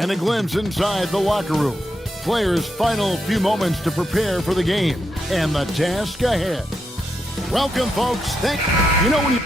And a glimpse inside the locker room. Players' final few moments to prepare for the game and the task ahead. Welcome, folks. You know when you...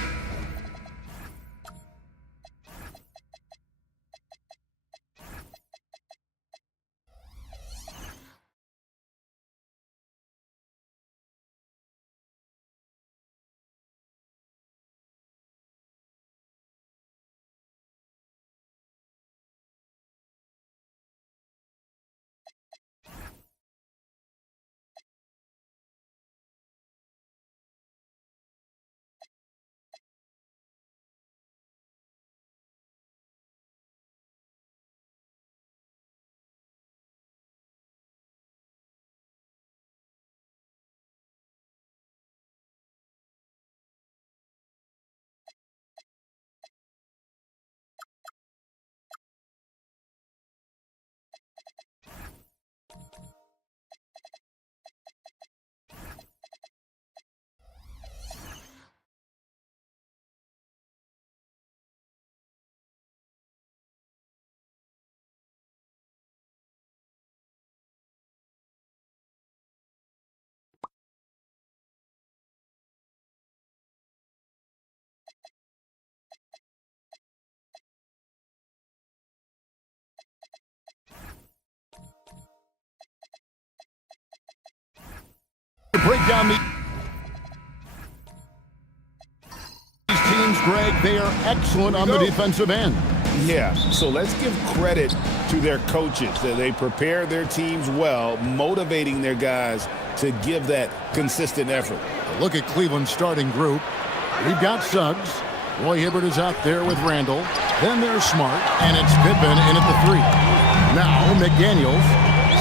break down these teams, Greg, they are excellent on the defensive end. Yeah, so let's give credit to their coaches. They prepare their teams well, motivating their guys to give that consistent effort. Look at Cleveland's starting group. We've got Suggs. Roy Hibbert is out there with Randall. Then there's Smart, and it's Pippen in at the 3. Now McDaniels.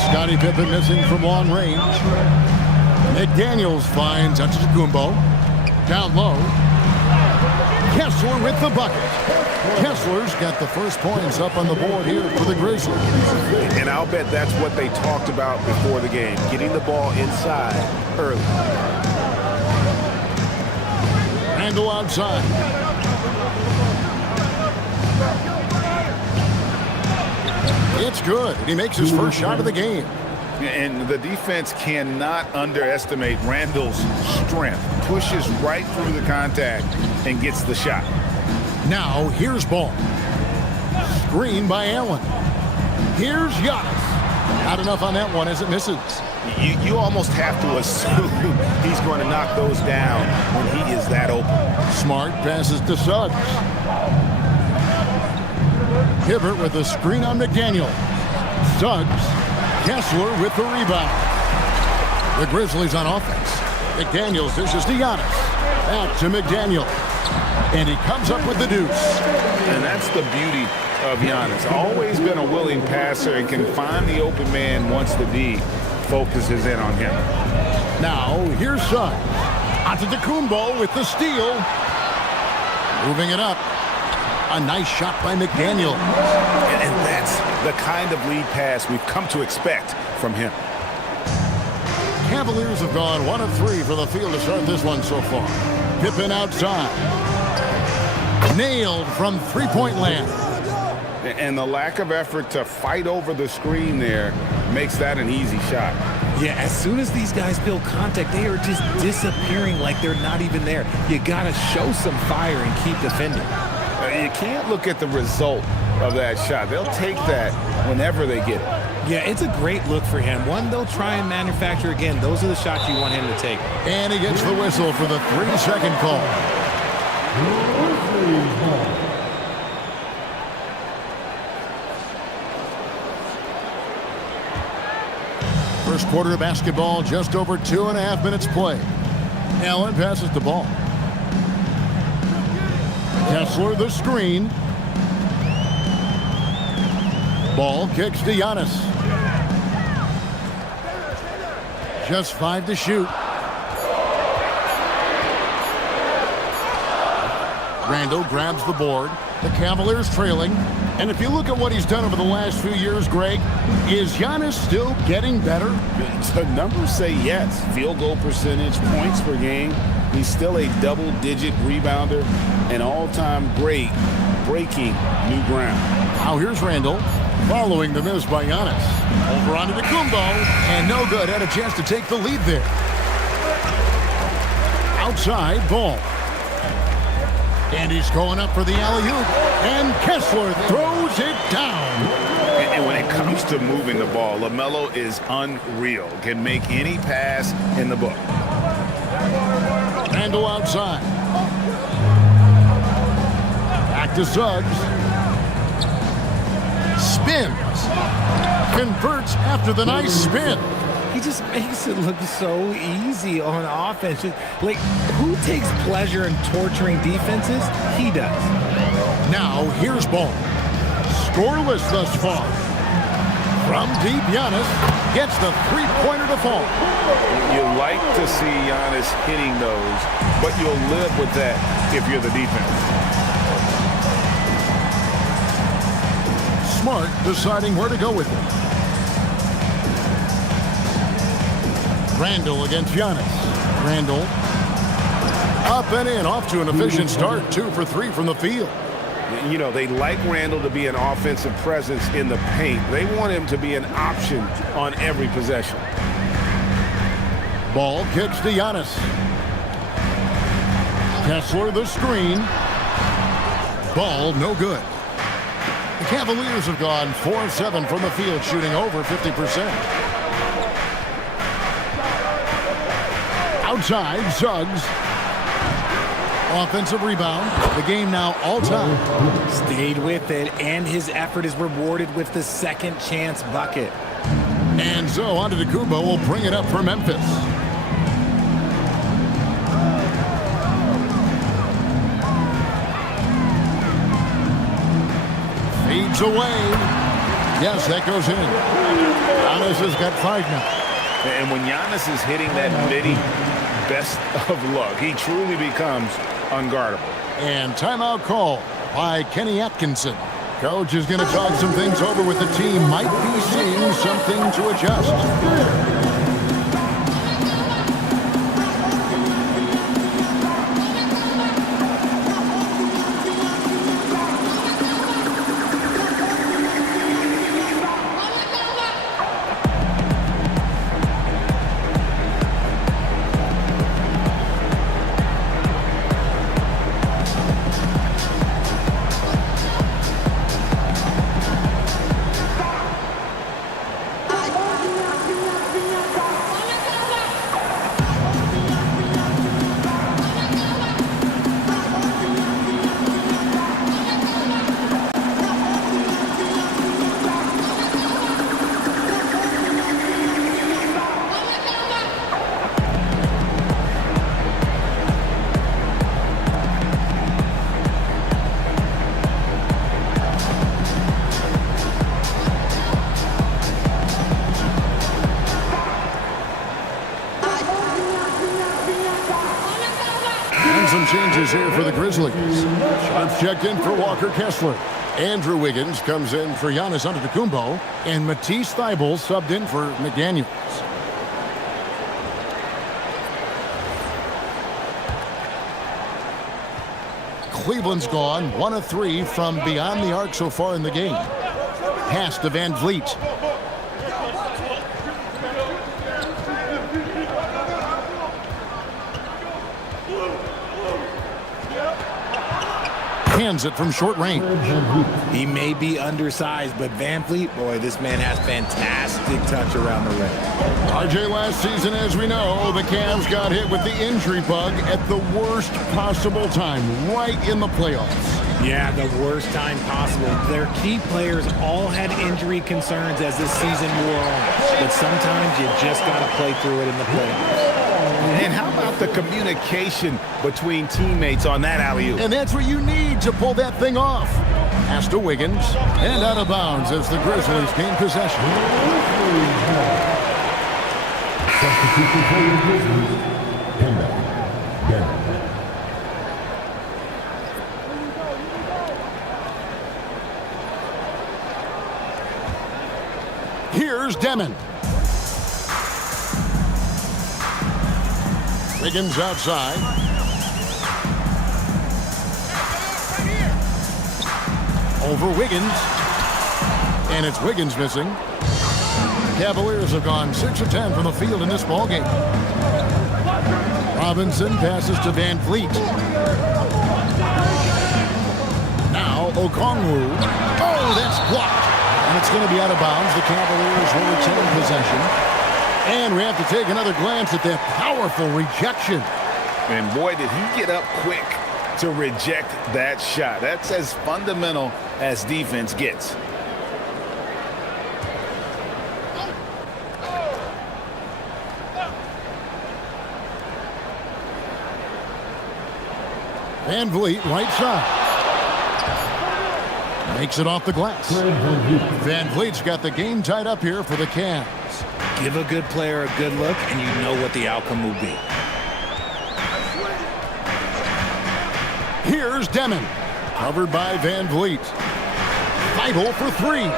Scottie Pippen missing from long range. McDaniels finds Antetokounmpo. Down low. Kessler with the bucket. Kessler's got the first points up on the board here for the Grizzlies. And I'll bet that's what they talked about before the game, getting the ball inside early. Randall outside. It's good. He makes his first shot of the game. And the defense cannot underestimate Randall's strength. Pushes right through the contact and gets the shot. Now, here's ball. Screen by Allen. Here's Giannis. Not enough on that one as it misses. You almost have to assume he's going to knock those down when he is that open. Smart passes to Suggs. Hibbert with a screen on McDaniel. Suggs. Kessler with the rebound. The Grizzlies on offense. McDaniels dishes to Giannis. Back to McDaniel. And he comes up with the deuce. And that's the beauty of Giannis. Always been a willing passer and can find the open man once the D focuses in on him. Now, here's Suggs. Antetokounmpo with the steal. Moving it up. A nice shot by McDaniel. And that's the kind of lead pass we've come to expect from him. Cavaliers have gone 1 of 3 for the field to start this one so far. Pippen outside. Nailed from three-point land. And the lack of effort to fight over the screen there makes that an easy shot. Yeah, as soon as these guys build contact, they are just disappearing like they're not even there. You got to show some fire and keep defending. You can't look at the result of that shot. They'll take that whenever they get it. Yeah, it's a great look for him. One they'll try and manufacture again. Those are the shots you want him to take. And he gets the whistle for the 3-second call. First quarter of basketball, just over 2.5 minutes play. Allen passes the ball. Kessler the screen. Ball kicks to Giannis. Just 5 to shoot. Randall grabs the board. The Cavaliers trailing. And if you look at what he's done over the last few years, Greg, is Giannis still getting better? The numbers say yes. Field goal percentage, points per game. He's still a double-digit rebounder, an all-time great, breaking new ground. Now here's Randall. following the miss by Giannis. Over onto the Kumbo, and no good. Had a chance to take the lead there. Outside ball. And he's going up for the alley-oop. And Kessler throws it down. And when it comes to moving the ball, LaMelo is unreal. Can make any pass in the book. Randle outside. Back to Suggs. Spins. Converts after the nice spin. He just makes it look so easy on offense. Like, who takes pleasure in torturing defenses? He does. Now, here's ball. Scoreless thus far. From deep, Giannis gets the three-pointer to fall. You like to see Giannis hitting those, but you'll live with that if you're the defense. Smart deciding where to go with it. Randle against Giannis. Randle up and in, off to an efficient start. 2 for 3 from the field. You know, they like Randle to be an offensive presence in the paint. They want him to be an option on every possession. Ball kicks to Giannis. Kessler the screen. Ball no good. The Cavaliers have gone 4 of 7 from the field, shooting over 50%. Outside, Suggs. Offensive rebound. The game now all time. Stayed with it, and his effort is rewarded with the second chance bucket. And so Antetokounmpo will bring it up for Memphis. Feeds away. Yes, that goes in. Giannis has got 5 now. And when Giannis is hitting that midi, best of luck. He truly becomes unguardable. And timeout call by Kenny Atkinson. Coach is going to talk some things over with the team. Might be seeing something to adjust. Some changes here for the Grizzlies. Sharp checked in for Walker Kessler. Andrew Wiggins comes in for Giannis Antetokounmpo. And Matisse Thybulle subbed in for McDaniels. Cleveland's gone 1 of 3 from beyond the arc so far in the game. Pass to Van Vliet. Hands it from short range. He may be undersized, but Van Vliet, boy, this man has fantastic touch around the rim. RJ, last season, as we know, the Cavs got hit with the injury bug at the worst possible time, right in the playoffs. Yeah, the worst time possible. Their key players all had injury concerns as this season wore on. But sometimes you just got to play through it in the playoffs. And how about the communication between teammates on that alley-oop? And that's what you need to pull that thing off. Pass to Wiggins, and out of bounds as the Grizzlies gain possession. Substitution for the Grizzlies, Kemba. Here's Demon. Wiggins outside. Over Wiggins. And it's Wiggins missing. Cavaliers have gone 6 of 10 from the field in this ballgame. Robinson passes to Van Vliet. Now Okongwu. Oh, that's blocked. And it's going to be out of bounds. The Cavaliers will retain possession. And we have to take another glance at that powerful rejection. And boy, did he get up quick to reject that shot. That's as fundamental as defense gets. Van Vliet, right side. Makes it off the glass. Van Vliet's got the game tied up here for the Cavs. Give a good player a good look, and you know what the outcome will be. Here's Demon. Covered by Van Vliet. Feibel for 3.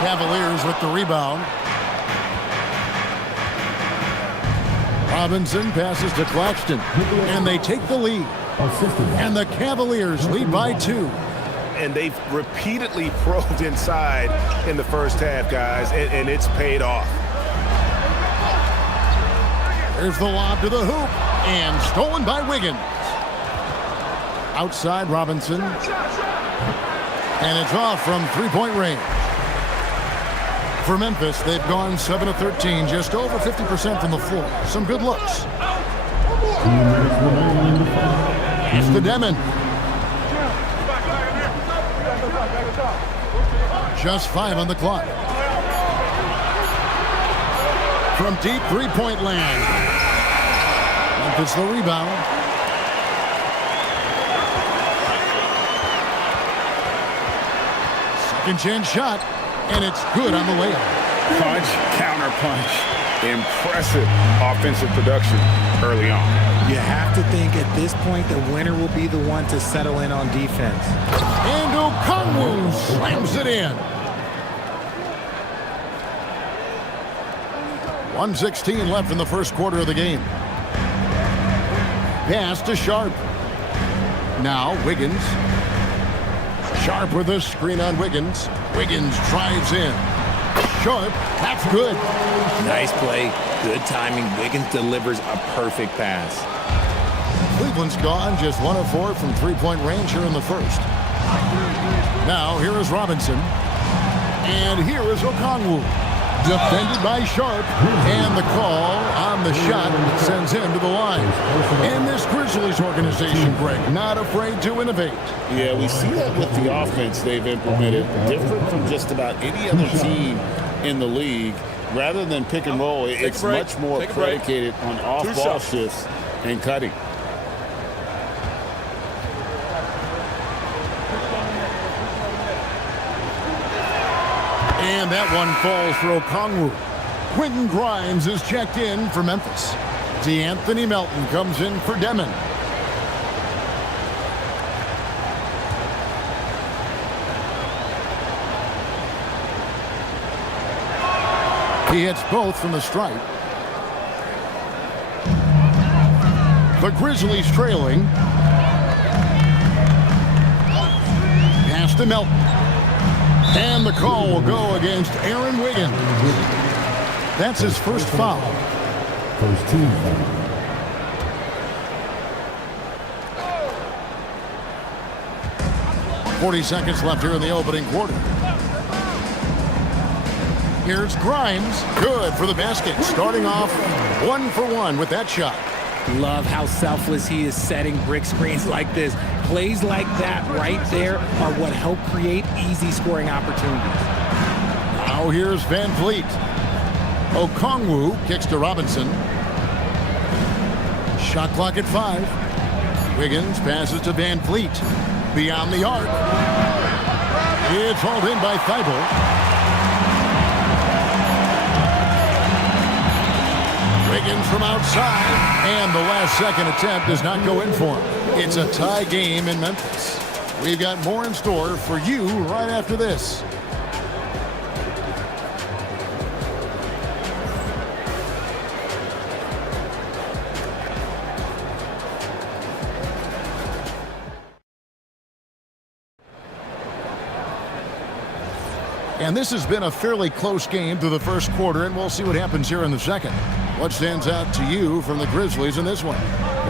Cavaliers with the rebound. Robinson passes to Claxton. And they take the lead. And the Cavaliers lead by 2. And they've repeatedly probed inside in the first half, guys, and it's paid off. There's the lob to the hoop. And stolen by Wiggins. Outside Robinson. And it's off from three-point range. For Memphis, they've gone 7 of 13, just over 50% from the floor. Some good looks. It's the Demon. Just 5 on the clock. From deep three-point land. Memphis the rebound. Second chance shot, and it's good on the layup. Punch, counter punch. Impressive offensive production early on. You have to think at this point the winner will be the one to settle in on defense. And Okongwu slams it in. 1:16 left in the first quarter of the game. Pass to Sharp. Now Wiggins. Sharp with a screen on Wiggins. Wiggins drives in. Sharp, that's good. Nice play, good timing. Wiggins delivers a perfect pass. Cleveland's gone just 1 of 4 from three-point range here in the first. Now here is Robinson. And here is Okongwu. Defended by Sharp. And the call on the shot that sends him to the line. And this Grizzlies organization, Greg, not afraid to innovate. Yeah, we see that with the offense they've implemented. Different from just about any other team in the league. Rather than pick and roll, it's much more predicated on off-ball shifts and cutting. And that one falls for Okongwu. Quentin Grimes is checked in for Memphis. DeAnthony Melton comes in for Demon. He hits both from the stripe. The Grizzlies trailing. Pass to Melton. And the call will go against Aaron Wiggins. That's his first foul. First team foul. .40 seconds left here in the opening quarter. Here's Grimes. Good for the basket. Starting off 1 for 1 with that shot. Love how selfless he is setting brick screens like this. Plays like that right there are what help create easy scoring opportunities. Now here's Van Vliet. Okongwu kicks to Robinson. Shot clock at 5. Wiggins passes to Van Vliet. Beyond the arc. It's hauled in by Feibel. Wiggins from outside. And the last second attempt does not go in for him. It's a tie game in Memphis. We've got more in store for you right after this. And this has been a fairly close game through the first quarter, and we'll see what happens here in the second. What stands out to you from the Grizzlies in this one?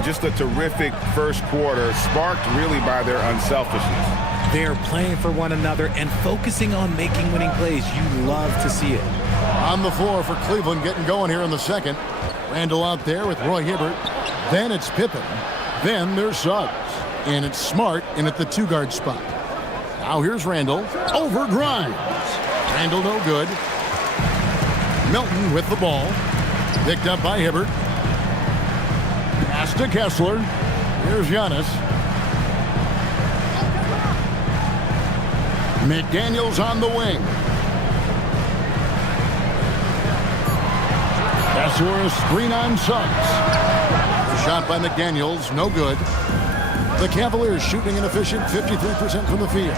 Just a terrific first quarter, sparked really by their unselfishness. They're playing for one another and focusing on making winning plays. You love to see it. On the floor for Cleveland getting going here in the second. Randall out there with Roy Hibbert. Then it's Pippen. Then there's Suggs. And it's Smart in at the two-guard spot. Now here's Randall over Grimes. Randall no good. Milton with the ball. Picked up by Hibbert. Pass to Kessler. Here's Giannis. McDaniels on the wing. Kessler a screen on Suggs. The shot by McDaniels, no good. The Cavaliers shooting an efficient 53% from the field.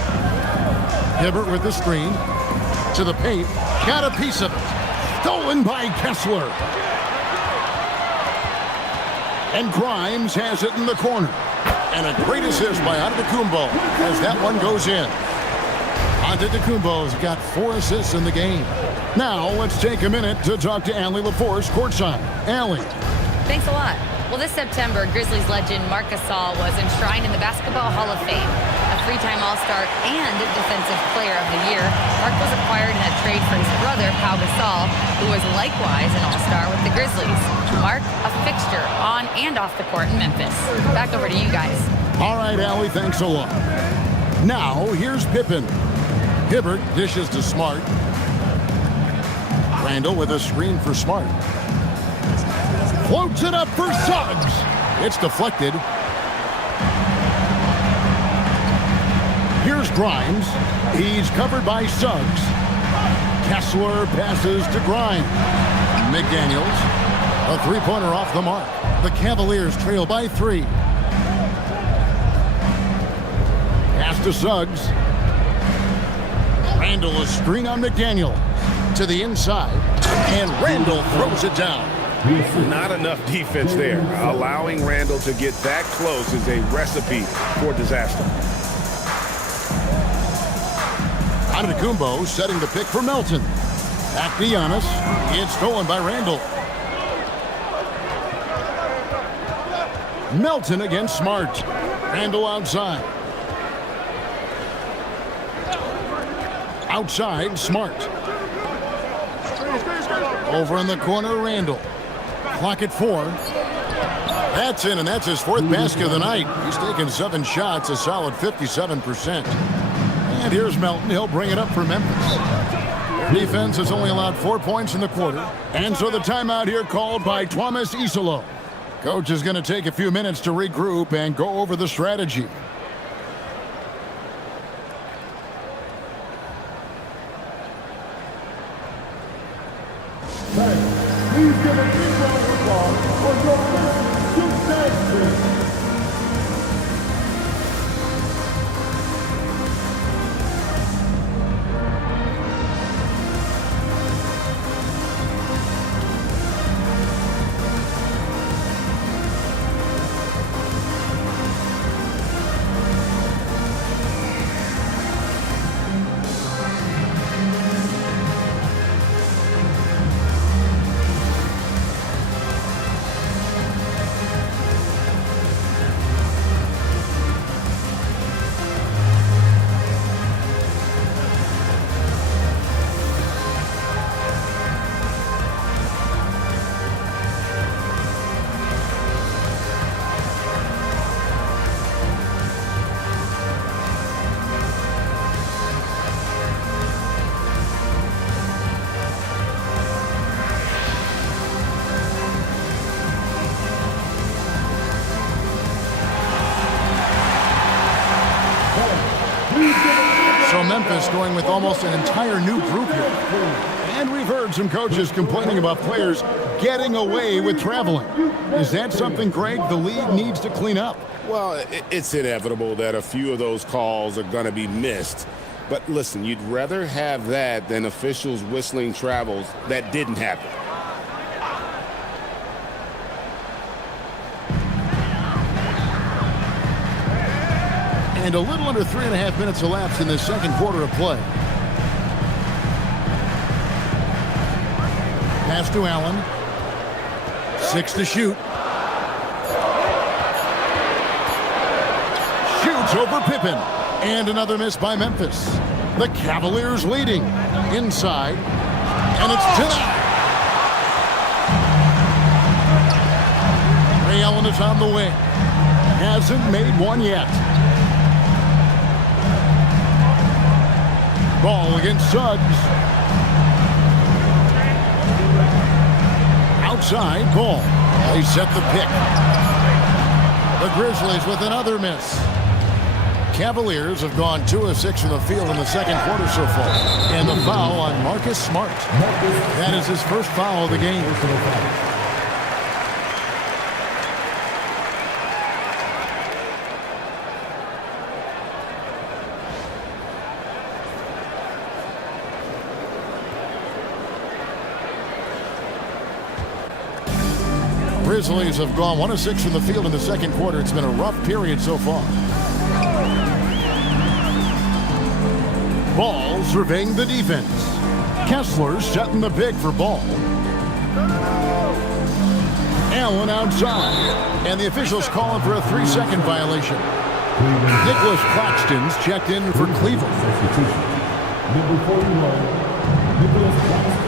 Hibbert with the screen. To the paint. Got a piece of it. Stolen by Kessler. And Grimes has it in the corner. And a great assist by Antetokounmpo as that one goes in. Antetokounmpo's got 4 assists in the game. Now let's take a minute to talk to Allie LaForce courtside. Allie. Thanks a lot. Well, this September, Grizzlies legend Marc Gasol was enshrined in the Basketball Hall of Fame. A 3-time All-Star and Defensive Player of the Year, Marc was acquired in a trade for his brother, Pau Gasol, who was likewise an All-Star with the Grizzlies. Marc, a fixture on and off the court in Memphis. Back over to you guys. All right, Allie, thanks a lot. Now, here's Pippen. Hibbert dishes to Smart. Randall with a screen for Smart. Floats it up for Suggs. It's deflected. Here's Grimes. He's covered by Suggs. Kessler passes to Grimes. McDaniels. A three-pointer off the mark. The Cavaliers trail by 3. Pass to Suggs. Randall a screen on McDaniel. To the inside. And Randall throws it down. Not enough defense there. Allowing Randall to get that close is a recipe for disaster. Antetokounmpo setting the pick for Melton. Back to Giannis. It's stolen by Randall. Melton against Smart. Randall outside. Outside, Smart. Over in the corner, Randall. Clock at 4. That's in, and that's his 4th basket of the night. He's taken 7 shots, a solid 57%. And here's Melton. He'll bring it up for Memphis. Defense has only allowed 4 points in the quarter. And so the timeout here called by Thomas Isolo. Coach is going to take a few minutes to regroup and go over the strategy. Please give a big round of applause for your first success. So Memphis going with almost an entire new group here. And we've heard some coaches complaining about players getting away with traveling. Is that something, Greg, the league needs to clean up? Well, it's inevitable that a few of those calls are going to be missed. But listen, you'd rather have that than officials whistling travels that didn't happen. And a little under 3.5 minutes elapsed in this second quarter of play. pass to Allen. 6 to shoot. Shoots over Pippen. And another miss by Memphis. The Cavaliers leading. Inside. And it's denied. Ray Allen is on the wing. Hasn't made one yet. Ball against Suggs. Outside, Ball. They set the pick. The Grizzlies with another miss. Cavaliers have gone 2 of 6 from the field in the second quarter so far. And the foul on Marcus Smart. That is his first foul of the game. Grizzlies have gone 1 of 6 from the field in the second quarter. It's been a rough period so far. Ball surveying the defense. Kessler setting the pick for Ball. Allen outside. And the officials calling for a 3-second violation. Nicholas Claxton's checked in for Cleveland. Number 41, Nicholas Claxton.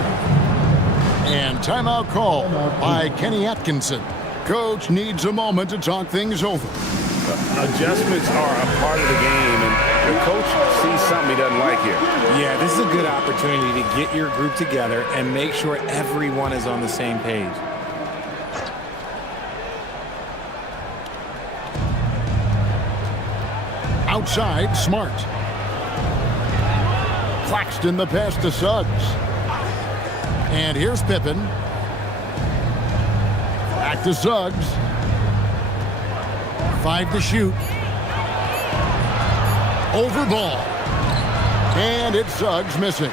And timeout call by Kenny Atkinson. Coach needs a moment to talk things over. Adjustments are a part of the game, and the coach sees something he doesn't like here. Yeah, this is a good opportunity to get your group together and make sure everyone is on the same page. Outside, Smart. Claxton the pass to Suggs. And here's Pippen. Back to Suggs. 5 to shoot. Over Ball. And it's Suggs missing.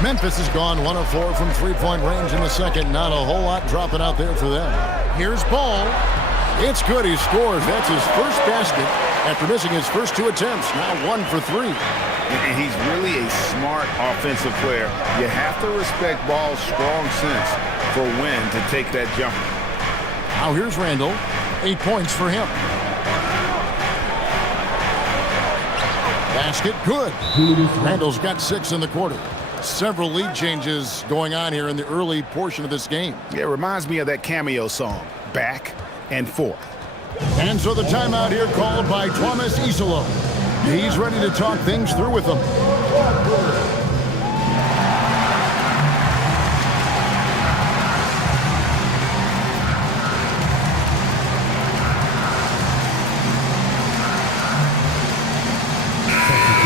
Memphis has gone 1 of 4 from three-point range in the second. Not a whole lot dropping out there for them. Here's Ball. It's good. He scores. That's his first basket after missing his first 2 attempts. Now 1 for 3. And he's really a smart offensive player. You have to respect Ball's strong sense for when to take that jumper. Now here's Randall. 8 points for him. Basket good. Randall's got 6 in the quarter. Several lead changes going on here in the early portion of this game. Yeah, it reminds me of that cameo song, Back and Forth. And so the timeout here called by Thomas Isolo. He's ready to talk things through with them.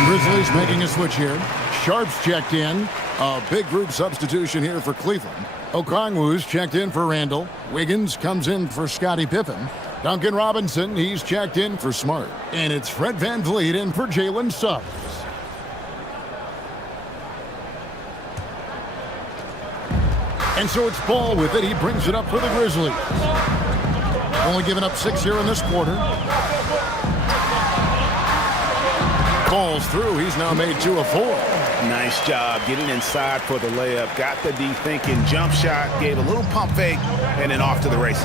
Grizzlies making a switch here. Sharp's checked in. A big group substitution here for Cleveland. Okongwu's checked in for Randall. Wiggins comes in for Scottie Pippen. Duncan Robinson, he's checked in for Smart. And it's Fred VanVleet in for Jalen Suggs. And so it's Ball with it. He brings it up for the Grizzlies. Only giving up 6 here in this quarter. Ball's through. He's now made 2 of 4. Nice job getting inside for the layup. Got the D thinking jump shot, gave a little pump fake, and then off to the races.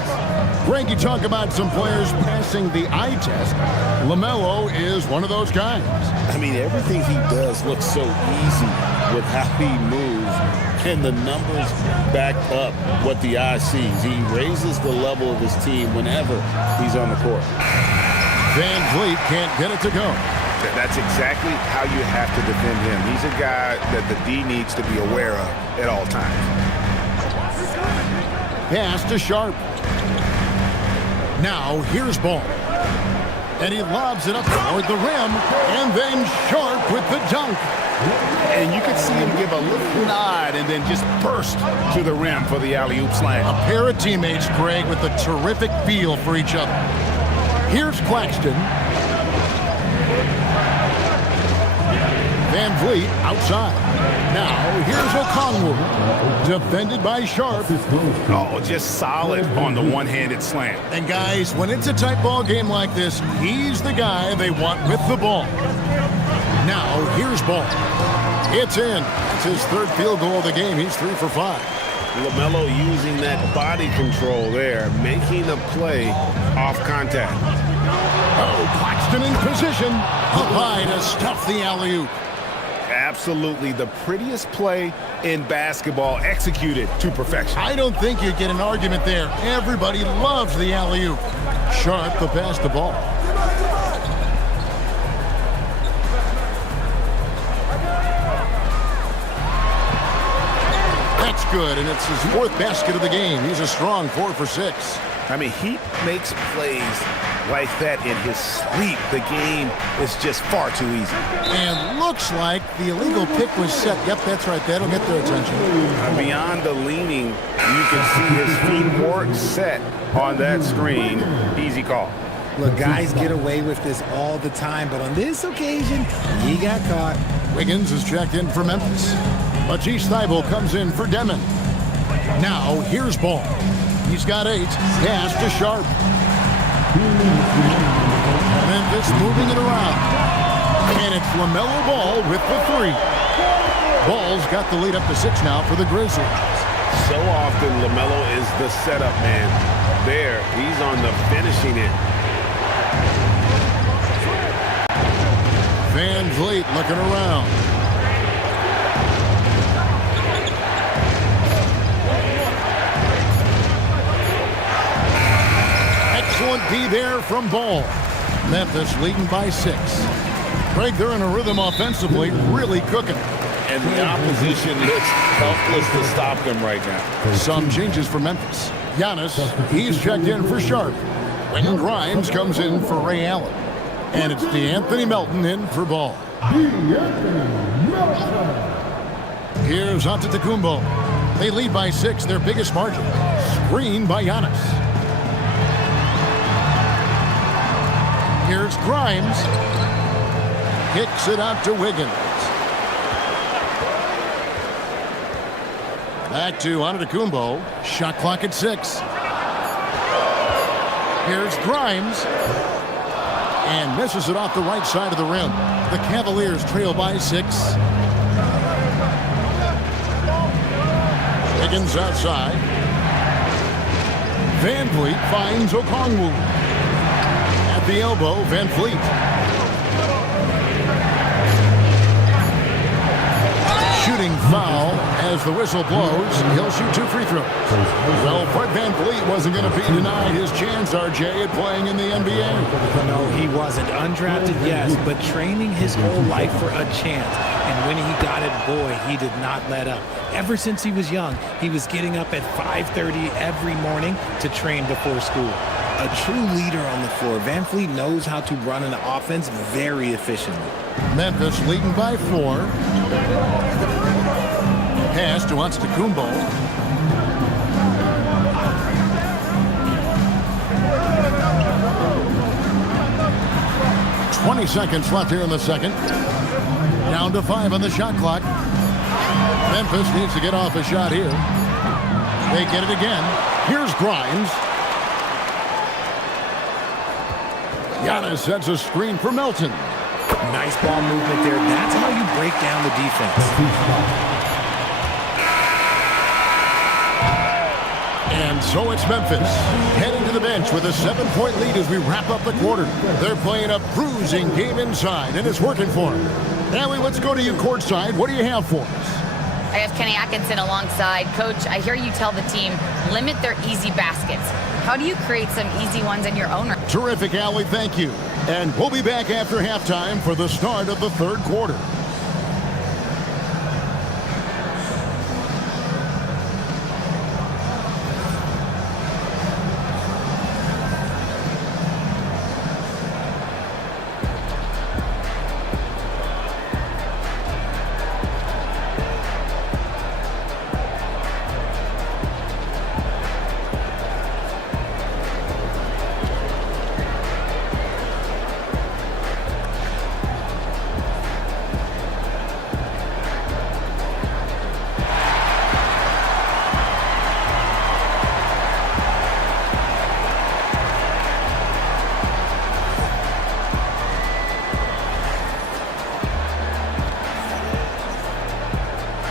Greg, you talk about some players passing the eye test. LaMelo is one of those guys. I mean, everything he does looks so easy with how he moves, and the numbers back up what the eye sees. He raises the level of his team whenever he's on the court. VanVleet can't get it to go. That's exactly how you have to defend him. He's a guy that the D needs to be aware of at all times. Pass to Sharp. Now here's Ball. And he lobs it up toward the rim. And then Sharp with the dunk. And you can see him give a little nod and then just burst to the rim for the alley-oop slam. A pair of teammates, Greg, with a terrific feel for each other. Here's Claxton. VanVleet outside. Now here's Okongwu. Defended by Sharp. Oh, just solid on the one-handed slam. And guys, when it's a tight ball game like this, he's the guy they want with the ball. Now here's Ball. It's in. That's his 3rd field goal of the game. He's 3 for 5. LaMelo using that body control there, making the play off contact. Oh, Claxton in position. Up high to stuff the alley-oop. Absolutely the prettiest play in basketball, executed to perfection. I don't think you get an argument there. Everybody loves the alley-oop. Sharp to pass the ball. That's good, and it's his fourth basket of the game. He's a strong 4 for 6. I mean, he makes plays like that in his sleep. The game is just far too easy. And looks like the illegal pick was set. Yep, that's right. That'll get their attention. Beyond the leaning, you can see his feet weren't set on that screen. Easy call. Look, guys get away with this all the time, but on this occasion, he got caught. Wiggins is checked in for Memphis. Matisse Thybulle comes in for Demon. Now, here's Ball. He's got 8. Pass to Sharp. Memphis moving it around. And it's LaMelo Ball with the 3. Ball's got the lead up to 6 now for the Grizzlies. So often, LaMelo is the setup man. There, he's on the finishing end. Van Vliet looking around. Excellent D there from Ball. Memphis leading by 6. Craig, they're in a rhythm offensively, really cooking. And the opposition looks helpless to stop them right now. Some changes for Memphis. Giannis, he's checked in for Sharp. Quentin Grimes comes in for Ray Allen. And it's DeAnthony Melton in for Ball. Here's Antetokounmpo. They lead by 6, their biggest margin. Screen by Giannis. Here's Grimes. Kicks it out to Wiggins. Back to Antetokounmpo. Shot clock at 6. Here's Grimes. And misses it off the right side of the rim. The Cavaliers trail by 6. Wiggins outside. Van Vliet finds Okongwu. At the elbow, Van Vliet. Shooting foul as the whistle blows. He'll shoot 2 free throws. Well, Fred Van Vliet wasn't going to be denied his chance, RJ, at playing in the NBA. No, he wasn't. Undrafted, yes, but training his whole life for a chance. And when he got it, boy, he did not let up. Ever since he was young, he was getting up at 5:30 every morning to train before school. A true leader on the floor. Van Vliet knows how to run an offense very efficiently. Memphis leading by 4. Pass to Antetokounmpo. "20 seconds left here in the second. Down to 5 on the shot clock. Memphis needs to get off a shot here. They get it again. Here's Grimes. Giannis sets a screen for Melton. Nice ball movement there. That's how you break down the defense. And so it's Memphis heading to the bench with a 7-point lead as we wrap up the quarter. They're playing a bruising game inside, and it's working for them. Allie, let's go to you courtside. What do you have for us? I have Kenny Atkinson alongside. Coach, I hear you tell the team, limit their easy baskets. How do you create some easy ones in your own? Terrific, Allie. Thank you. And we'll be back after halftime for the start of the third quarter.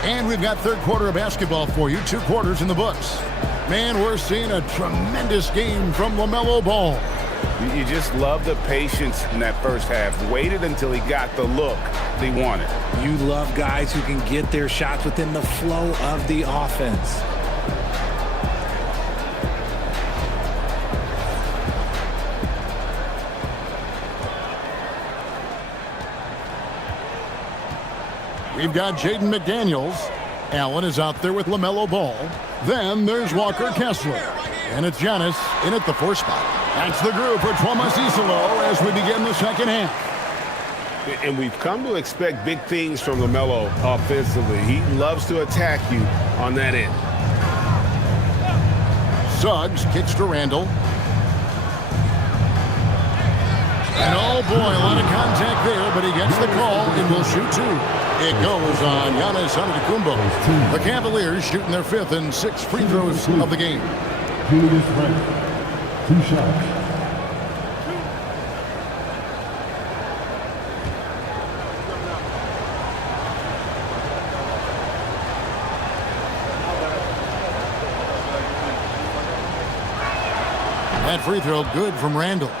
And we've got third quarter of basketball for you. 2 quarters in the books. Man, we're seeing a tremendous game from LaMelo Ball. You just love the patience in that first half. Waited until he got the look he wanted. You love guys who can get their shots within the flow of the offense. We've got Jaden McDaniels. Allen is out there with LaMelo Ball. Then there's Walker Kessler. And it's Giannis in at the 4 spot. That's the group for Thomas Isolo as we begin the second half. And we've come to expect big things from LaMelo offensively. He loves to attack you on that end. Suggs kicks to Randall. And oh boy, a lot of contact there, but he gets the call and will shoot 2. It goes on Giannis Antetokounmpo. The Cavaliers shooting their 5th and 6th free throws of the game. Julius Randle, 2 shots. That free throw good from Randall.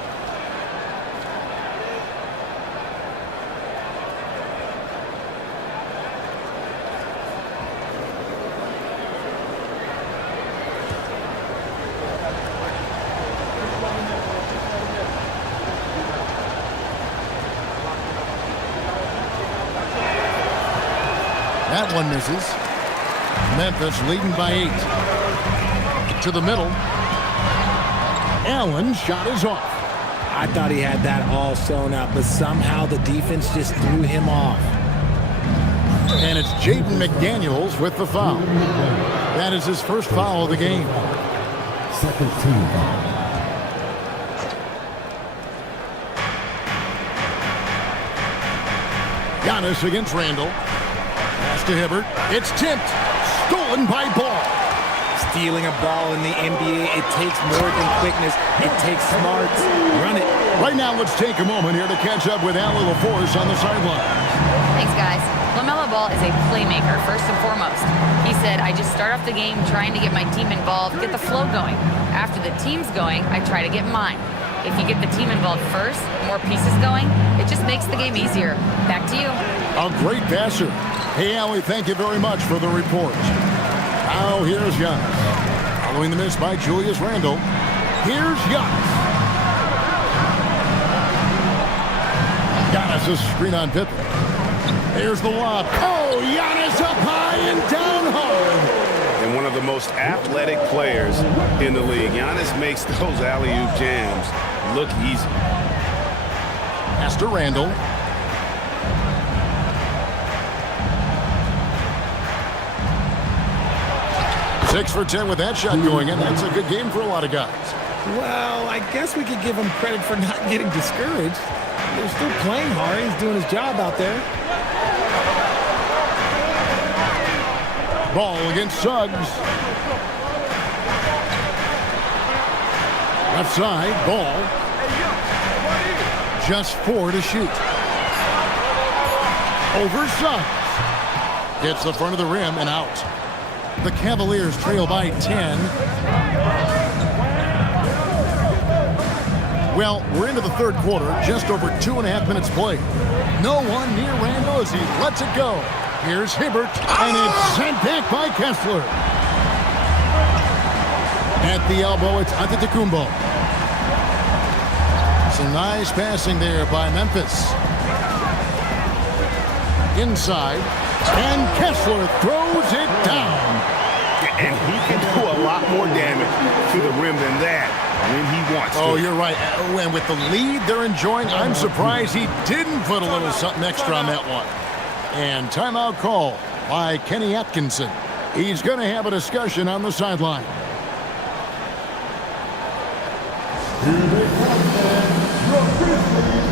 That one misses. Memphis leading by 8. To the middle. Allen's shot is off. I thought he had that all sewn up, but somehow the defense just threw him off. And it's Jaden McDaniels with the foul. That is his first foul of the game. Second team foul. Giannis against Randall. Pass to Hibbert. It's tipped. Stolen by Ball. Stealing a ball in the NBA, it takes more than quickness. It takes smarts. Run it. Right now, let's take a moment here to catch up with Allie LaForce on the sideline. Thanks, guys. LaMelo Ball is a playmaker, first and foremost. He said, I just start off the game trying to get my team involved, get the flow going. After the team's going, I try to get mine. If you get the team involved first, more pieces going, it just makes the game easier. Back to you. A great passer. Hey, Allie, thank you very much for the report. Now here's Giannis. Following the miss by Julius Randle. Here's Giannis. Giannis is screen on Pippen. There's the lob. Oh, Giannis up high and down hard. And one of the most athletic players in the league. Giannis makes those alley-oop jams look easy. Pass to Randle. Six for 10 with that shot going in. That's a good game for a lot of guys. Well, I guess we could give him credit for not getting discouraged. They're still playing hard. He's doing his job out there. Ball against Suggs. Left side, Ball. Just 4 to shoot. Over Suggs. Hits the front of the rim and out. The Cavaliers trail by 10. Well, we're into the third quarter, just over 2.5 minutes played. No one near Randall as he lets it go. Here's Hibbert, and it's sent back by Kessler. At the elbow, it's Antetokounmpo. Some nice passing there by Memphis. Inside, and Kessler throws it down. And he can do a lot more damage to the rim than that when he wants to. Oh, you're right. And with the lead they're enjoying, I'm surprised he didn't put a little something extra on that one. And timeout call by Kenny Atkinson. He's going to have a discussion on the sideline. Here they come, man. Your Grizzlies,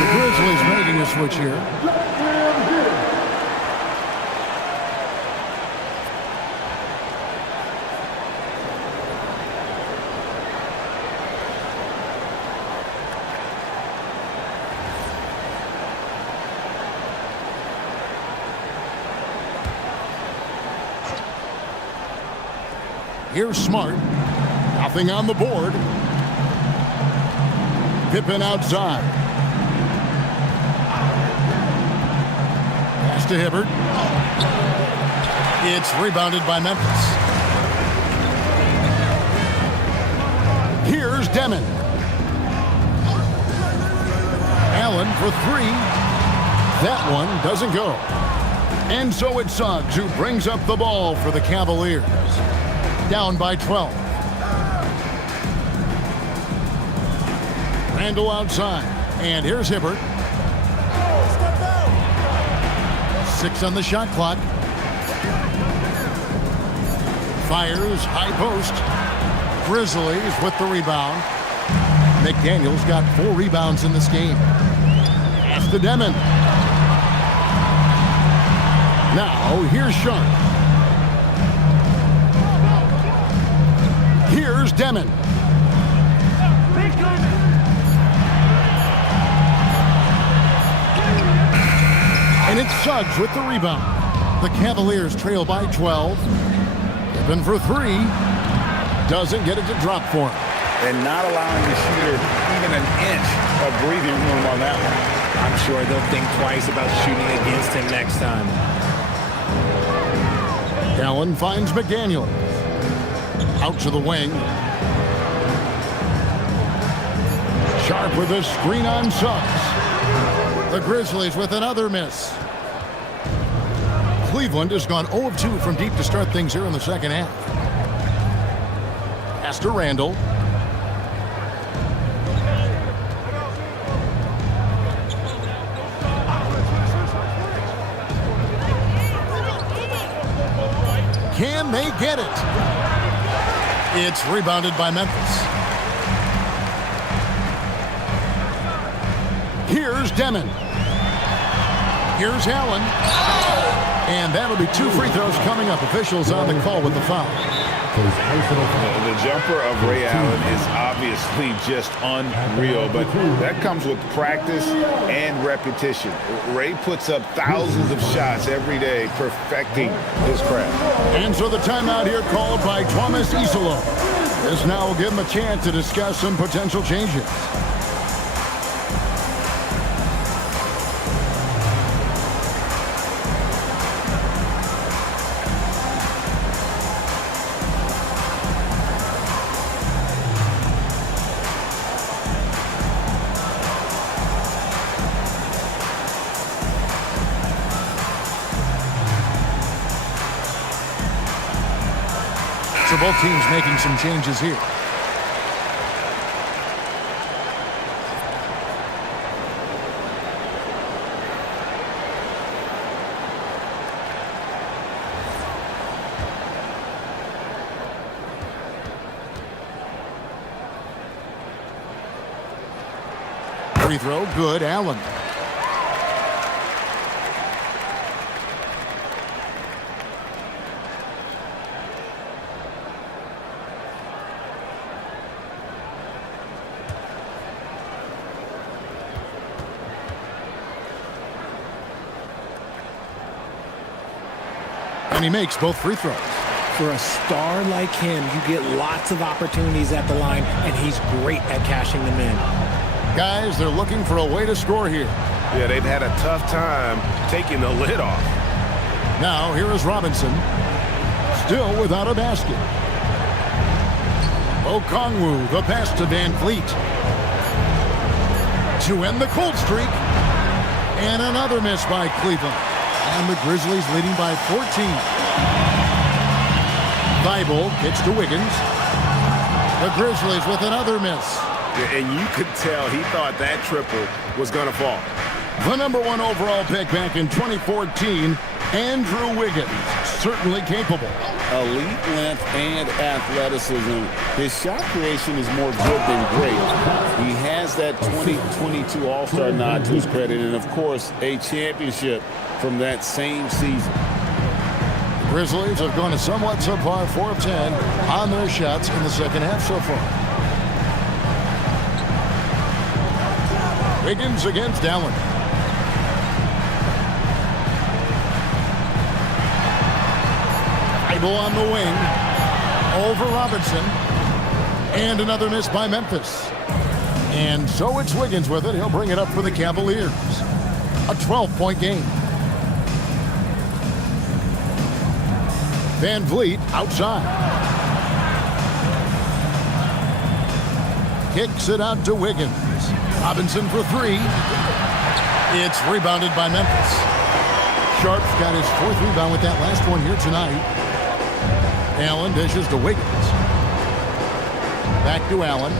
The Grizzlies making a switch here. Here's Smart. Nothing on the board. Pippen outside. Pass to Hibbert. It's rebounded by Memphis. Here's Demon. Allen for three. That one doesn't go. And so it's Suggs who brings up the ball for the Cavaliers. Down by 12. Randall outside. And here's Hibbert. 6 on the shot clock. Fires, high post. Grizzlies with the rebound. McDaniel's got 4 rebounds in this game. Pass to Demon. Now, here's Sharp. Here's Demon. And it's Suggs with the rebound. The Cavaliers trail by 12. Pippen for 3. Doesn't get it to drop for him. And not allowing the shooter even an inch of breathing room on that one. I'm sure they'll think twice about shooting against him next time. Allen finds McDaniel. Out to the wing. Sharp with a screen on Suggs. The Grizzlies with another miss. Cleveland has gone 0 of 2 from deep to start things here in the second half. Pass to Randall. Can they get it? It's rebounded by Memphis. Here's Demon. Here's Allen. And that'll be 2 free throws coming up. Officials on the call with the foul. The jumper of Ray Allen is obviously just unreal, but that comes with practice and repetition. Ray puts up thousands of shots every day, perfecting his craft. And so the timeout here called by Thomas Isolo. This now will give him a chance to discuss some potential changes. So both teams making some changes here. Free throw, good, Allen. And he makes both free throws. For a star like him, you get lots of opportunities at the line, and he's great at cashing them in. Guys, they're looking for a way to score here. Yeah, they've had a tough time taking the lid off. Now, here is Robinson. Still without a basket. Okongwu, the pass to Van Fleet. To end the cold streak. And another miss by Cleveland. And the Grizzlies leading by 14. Thibault kicks to Wiggins. The Grizzlies with another miss. And you could tell he thought that triple was going to fall. The #1 overall pick back in 2014, Andrew Wiggins, certainly capable. Elite length and athleticism. His shot creation is more good than great. He has that 2022 All-Star nod to his credit, and of course, a championship from that same season. The Grizzlies have gone a somewhat subpar 4 of 10 on their shots in the second half so far. Wiggins against Allen. Thibault on the wing. over Robinson. And another miss by Memphis. And so it's Wiggins with it. He'll bring it up for the Cavaliers. A 12-point game. Van Vliet outside. Kicks it out to Wiggins. Robinson for three. It's rebounded by Memphis. Sharp's got his fourth rebound with that last one here tonight. Allen dishes to Wiggins. Back to Allen.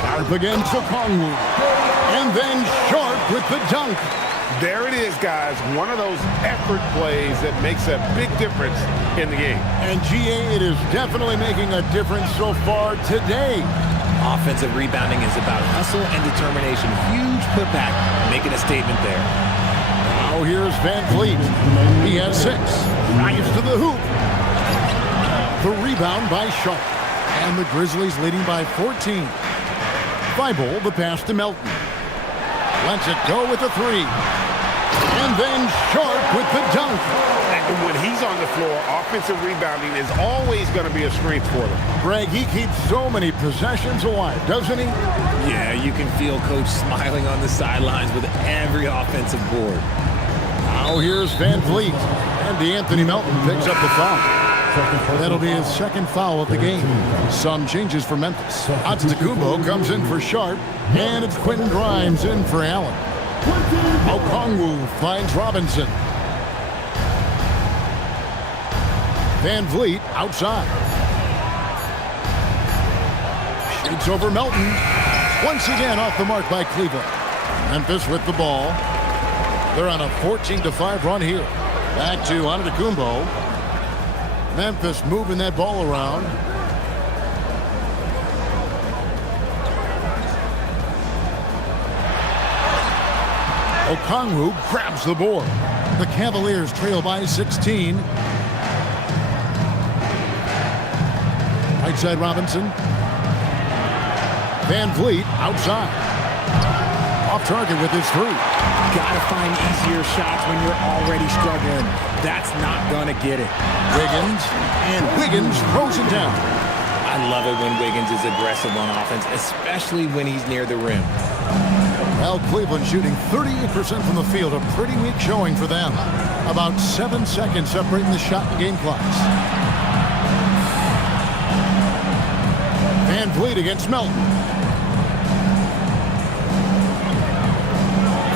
Sharp against Okongwu. And then Sharp with the dunk. There it is, guys. One of those effort plays that makes a big difference in the game. And GA, it is definitely making a difference so far today. Offensive rebounding is about hustle and determination. Huge putback, making a statement there. Now here's Van Vliet. He has 6. Drives to the hoop. The rebound by Sharp. And the Grizzlies leading by 14. Thibault the pass to Melton. Lets it go with the 3. And then Sharp with the dunk. And when he's on the floor, offensive rebounding is always going to be a strength for them. Greg, he keeps so many possessions alive, doesn't he? Yeah, you can feel Coach smiling on the sidelines with every offensive board. Now here's Van Vliet. And DeAnthony Melton picks up the foul. That'll be his second foul of the game. Some changes for Memphis. Antetokounmpo comes in for Sharp. And it's Quentin Grimes in for Allen. Okongwu finds Robinson. Van Vliet outside. Shoots over Melton. Once again off the mark by Cleveland. Memphis with the ball. They're on a 14-5 run here. Back to Antetokounmpo. Memphis moving that ball around. Okongwu grabs the board. The Cavaliers trail by 16. Right side Robinson. Van Vliet outside. Off target with his 3. Gotta find easier shots when you're already struggling. That's not gonna get it. Wiggins, and Wiggins throws it down. I love it when Wiggins is aggressive on offense, especially when he's near the rim. Well, Cleveland shooting 38% from the field, a pretty weak showing for them. About 7 seconds separating the shot and game clocks. Van Vliet against Melton.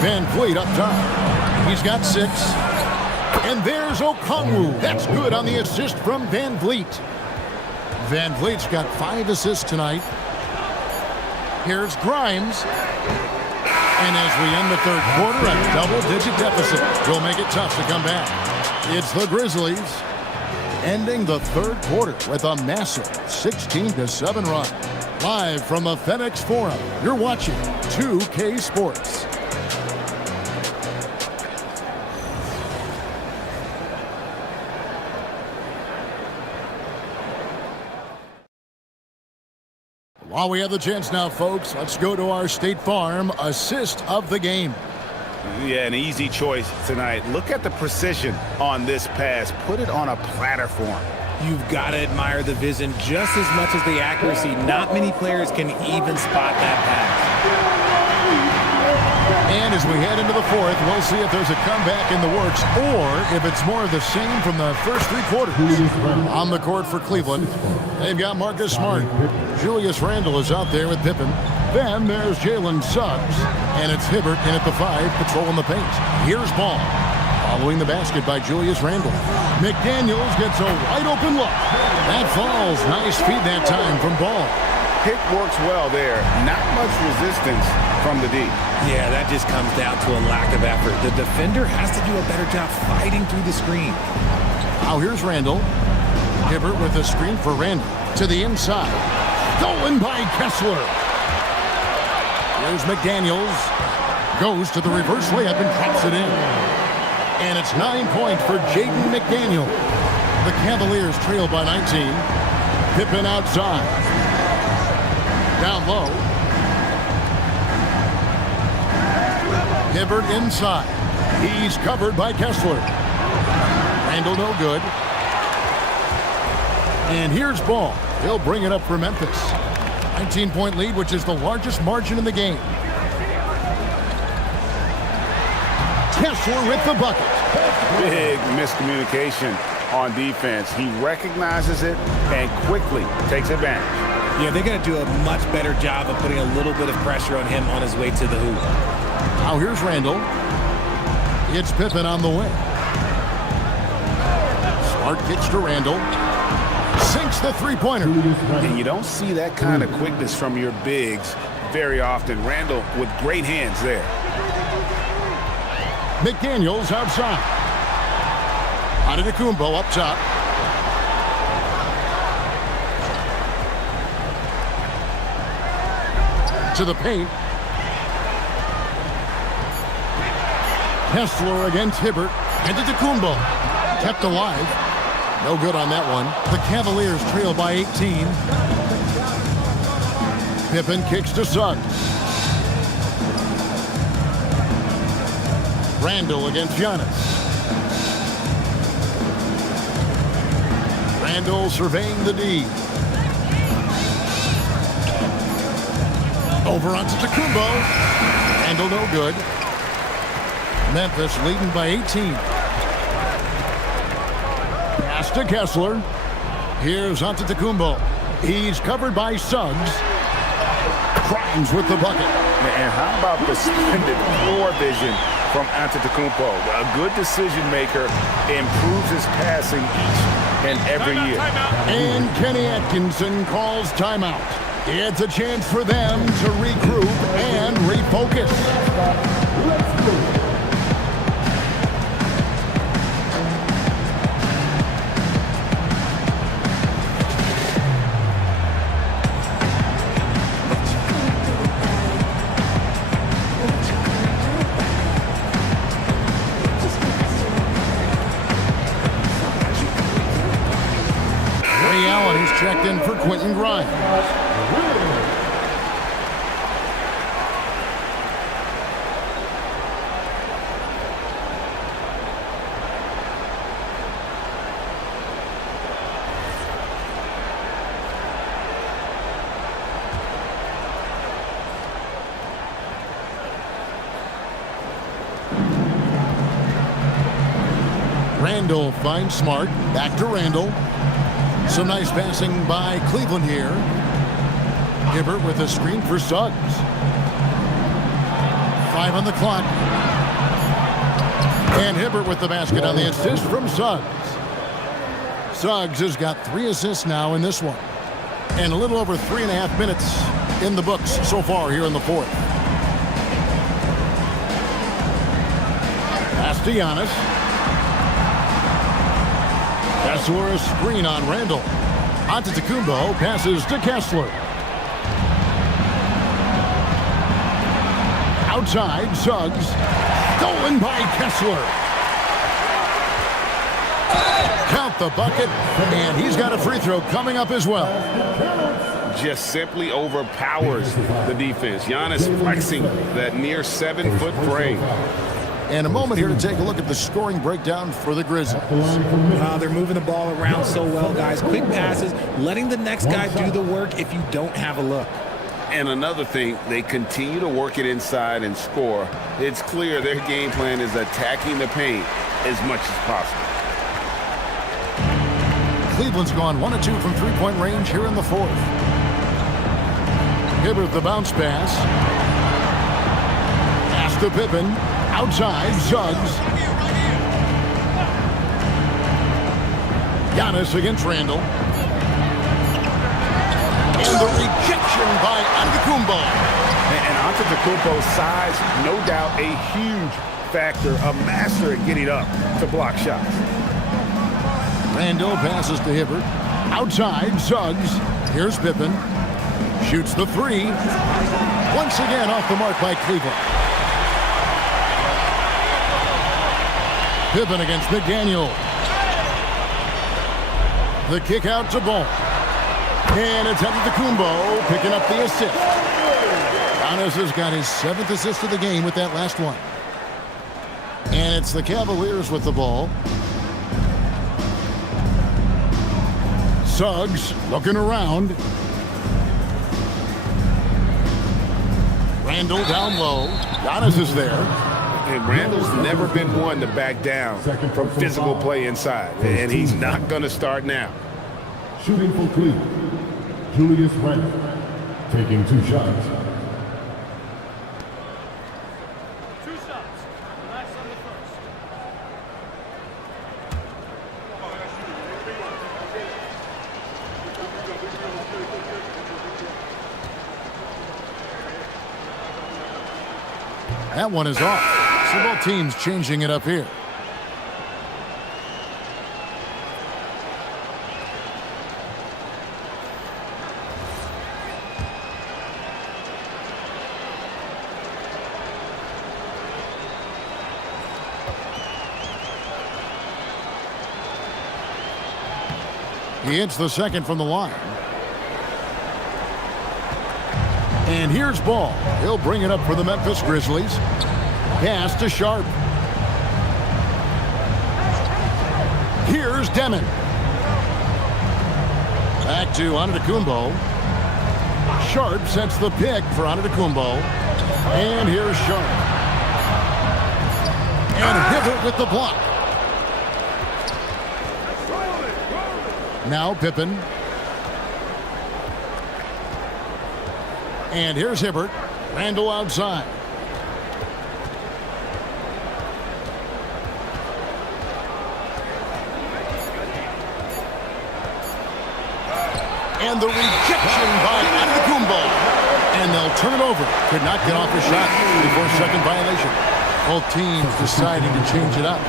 Van Vliet up top. He's got 6. And there's Okongwu. That's good on the assist from Van Vliet. Van Vliet's got 5 assists tonight. Here's Grimes. And as we end the third quarter, a double-digit deficit will make it tough to come back. It's the Grizzlies ending the third quarter with a massive 16-7 run. Live from the FedEx Forum, you're watching 2K Sports. While we have the chance now, folks, let's go to our State Farm assist of the game. Yeah, an easy choice tonight. Look at the precision on this pass. Put it on a platter form. You've got to admire the vision just as much as the accuracy. Not many players can even spot that pass. And as we head into the fourth, we'll see if there's a comeback in the works or if it's more of the same from the first 3 quarters. On the court for Cleveland, they've got Marcus Smart. Julius Randle is out there with Pippen. Then there's Jalen Suggs. And it's Hibbert in at the 5, patrolling the paint. Here's Ball. Following the basket by Julius Randle. McDaniels gets a wide-open look. That falls. Nice feed that time from Ball. Pick works well there. Not much resistance from the D. Yeah, that just comes down to a lack of effort. The defender has to do a better job fighting through the screen. Now here's Randle. Hibbert with a screen for Randle. To the inside. Stolen by Kessler. Here's McDaniels. Goes to the reverse layup and drops it in. And it's 9 points for Jaden McDaniel. The Cavaliers trail by 19. Pippen outside. Down low. Hibbert inside. He's covered by Kessler. Randall no good. And here's ball. He'll bring it up for Memphis. 19-point lead, which is the largest margin in the game. Kessler with the bucket. Big miscommunication on defense. He recognizes it and quickly takes advantage. Yeah, they're going to do a much better job of putting a little bit of pressure on him on his way to the hoop. Now here's Randall. It's Pippen on the way. Smart kicks to Randall. Sinks the three-pointer. And you don't see that kind of quickness from your bigs very often. Randall with great hands there. McDaniels outside. Antetokounmpo up top. To the paint. Kessler against Hibbert. Antetokounmpo kept alive. No good on that one. The Cavaliers trail by 18. Pippen kicks to Suggs. Randall against Giannis. Randall surveying the D. Over onto Antetokounmpo. Randall no good. Memphis leading by 18. Pass to Kessler. Here's Antetokounmpo. He's covered by Suggs. Grimes with the bucket. And how about the splendid floor vision from Antetokounmpo? A good decision maker, improves his passing each and every year. And Kenny Atkinson calls timeout. It's a chance for them to regroup and refocus. Reality's checked in for Quentin Grimes. Randall finds Smart. Back to Randall. Some nice passing by Cleveland here. Hibbert with a screen for Suggs. 5 on the clock. And Hibbert with the basket on the assist from Suggs. Suggs has got 3 assists now in this one. And a little over 3.5 minutes in the books so far here in the fourth. Pass to Giannis. Kessler a screen on Randall. Antetokounmpo passes to Kessler. Outside, Suggs. Stolen by Kessler. Count the bucket, and he's got a free throw coming up as well. Just simply overpowers the defense. Giannis flexing that near 7-foot frame. And a moment here to take a look at the scoring breakdown for the Grizzlies. Wow, they're moving the ball around so well, guys. Quick passes, letting the next guy do the work if you don't have a look. And another thing, they continue to work it inside and score. It's clear their game plan is attacking the paint as much as possible. Cleveland's gone 1 of 2 from three-point range here in the fourth. Hibbert the bounce pass. Pass to Pippen. Outside, Suggs. Giannis against Randall. And the rejection by Antetokounmpo. And Antetokounmpo's size, no doubt a huge factor, a master at getting up to block shots. Randall passes to Hibbert. Outside, Suggs. Here's Pippen. Shoots the 3. Once again off the mark by Cleveland. Pippen against McDaniel. The kick out to Ball. And it's Antetokounmpo picking up the assist. Giannis has got his 7th assist of the game with that last one. And it's the Cavaliers with the ball. Suggs looking around. Randall down low. Giannis is there. And Randall's never been one to back down from physical play inside. And he's not going to start now. Shooting for Cleveland, Julius Randle, taking 2 shots. That one is off. So both teams changing it up here. He hits the second from the line. And here's Ball. He'll bring it up for the Memphis Grizzlies. Pass to Sharp. Here's Demon. Back to Antetokounmpo. Sharp sets the pick for Antetokounmpo. And here's Sharp. And Hibbert with the block. Now Pippen. And here's Hibbert. Randall outside. And the rejection by Antetokounmpo. And they'll turn it over. Could not get off a shot before second violation. Both teams deciding to change it up.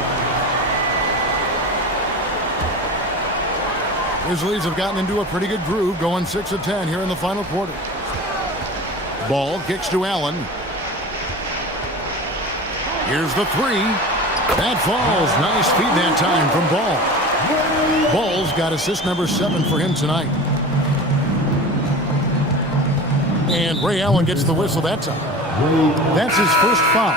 Grizzlies have gotten into a pretty good groove, going 6 of 10 here in the final quarter. Ball kicks to Allen. Here's the 3. That falls. Nice feed that time from Ball. Ball's got assist number 7 for him tonight. And Ray Allen gets the whistle that time. That's his first foul.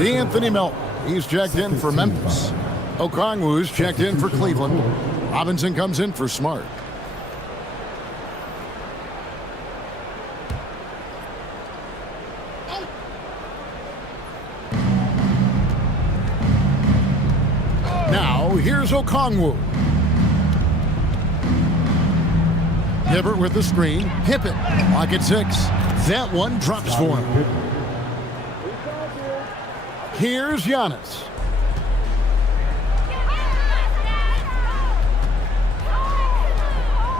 Anthony Melton. He's checked in for Memphis. Okongwu's checked in for Cleveland. Robinson comes in for Smart. Now, here's Okongwu. Hibbert with the screen. Pippen, pocket 6. That one drops for him. Here's Giannis.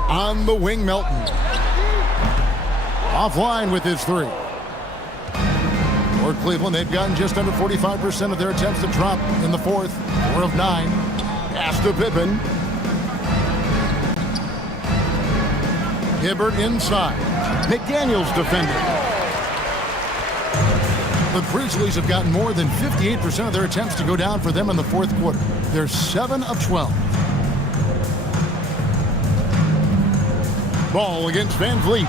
On the wing, Melton. Offline with his 3. For Cleveland, they've gotten just under 45% of their attempts to drop in the fourth. 4 of 9. Pass to Pippen. Hibbert inside. McDaniels defending. The Grizzlies have gotten more than 58% of their attempts to go down for them in the fourth quarter. They're 7 of 12. Ball against Van Vliet.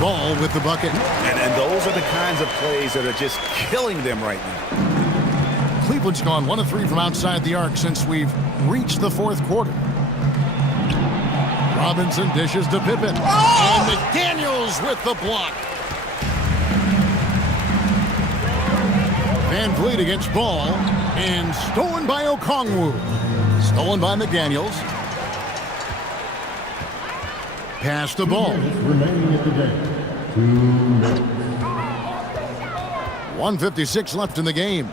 Ball with the bucket. And those are the kinds of plays that are just killing them right now. Cleveland's gone 1 of 3 from outside the arc since we've reached the fourth quarter. Robinson dishes to Pippen. And McDaniels with the block. Van Vliet against Ball. And stolen by Okongwu. Stolen by McDaniels. Pass the Ball. Remaining at the game. 2 minutes. 1:56 left in the game.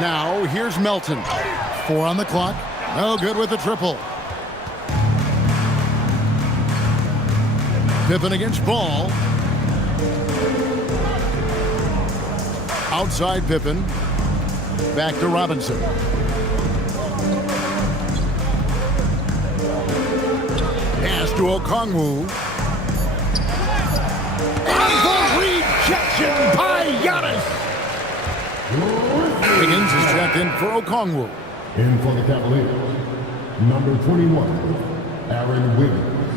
Now, here's Melton. 4 on the clock. No good with the triple. Pippen against Ball. Outside Pippen. Back to Robinson. Pass to Okongwu. And the rejection by Giannis. Higgins is checked in for Okongwu. In for the Cavaliers, number 21, Aaron Wiggins.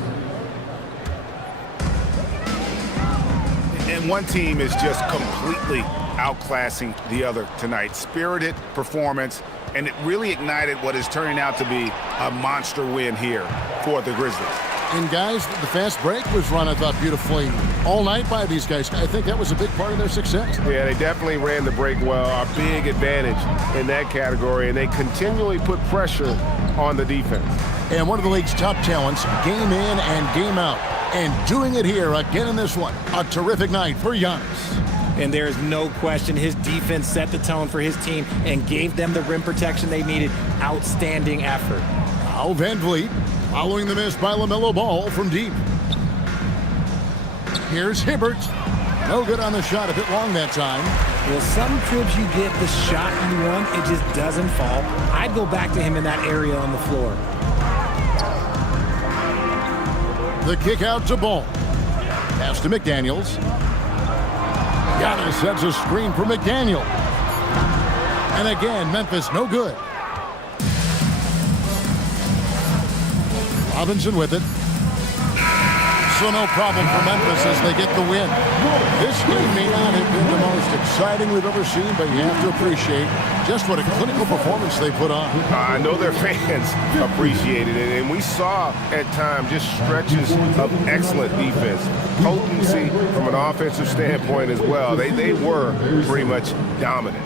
And one team is just completely outclassing the other tonight. Spirited performance and it really ignited what is turning out to be a monster win here for the Grizzlies. And guys, the fast break was run, I thought, beautifully all night by these guys. I think that was a big part of their success. Yeah, they definitely ran the break well. A big advantage in that category, and they continually put pressure on the defense. And one of the league's top talents, game in and game out. And doing it here again in this one. A terrific night for Giannis. And there's no question his defense set the tone for his team and gave them the rim protection they needed. Outstanding effort. Now Van Vliet following the miss by LaMelo Ball from deep. Here's Hibbert. No good on the shot, a bit long that time. Well, some trips you get the shot you want, it just doesn't fall. I'd go back to him in that area on the floor. The kick out to Ball. Pass to McDaniels. Giannis sets a screen for McDaniel. And again, Memphis no good. Robinson with it. So no problem for Memphis as they get the win. This game may not have been the most exciting we've ever seen, but you have to appreciate just what a clinical performance they put on. I know their fans appreciated it, and we saw at times just stretches of excellent defense. Potency from an offensive standpoint as well. They were pretty much dominant.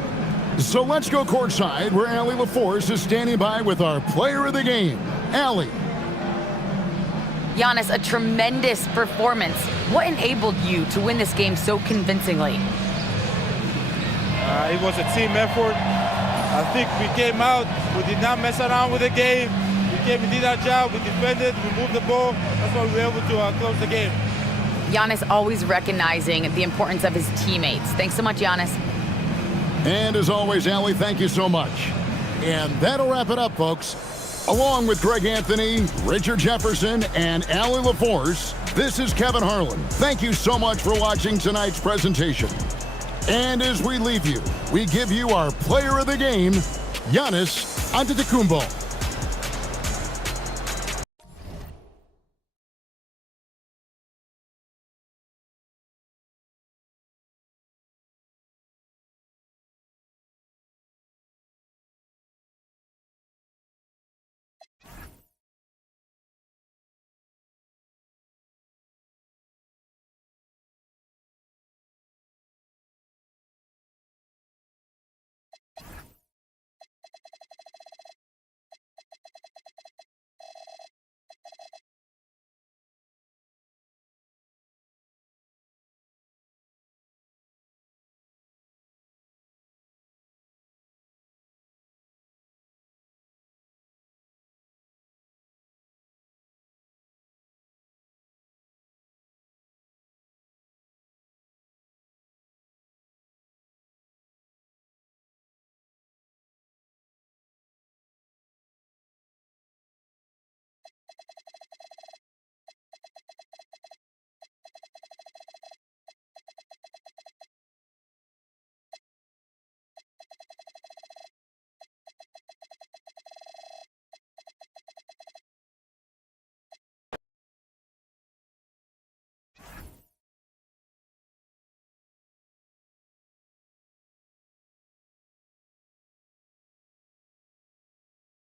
So let's go courtside where Allie LaForce is standing by with our player of the game. Allie. Giannis, a tremendous performance. What enabled you to win this game so convincingly? It was a team effort. I think we came out, we did not mess around with the game. We did our job, we defended, we moved the ball. That's why we were able to close the game. Giannis always recognizing the importance of his teammates. Thanks so much, Giannis. And as always, Allie, thank you so much. And that'll wrap it up, folks. Along with Greg Anthony, Richard Jefferson, and Allie LaForce, this is Kevin Harlan. Thank you so much for watching tonight's presentation. And as we leave you, we give you our player of the game, Giannis Antetokounmpo.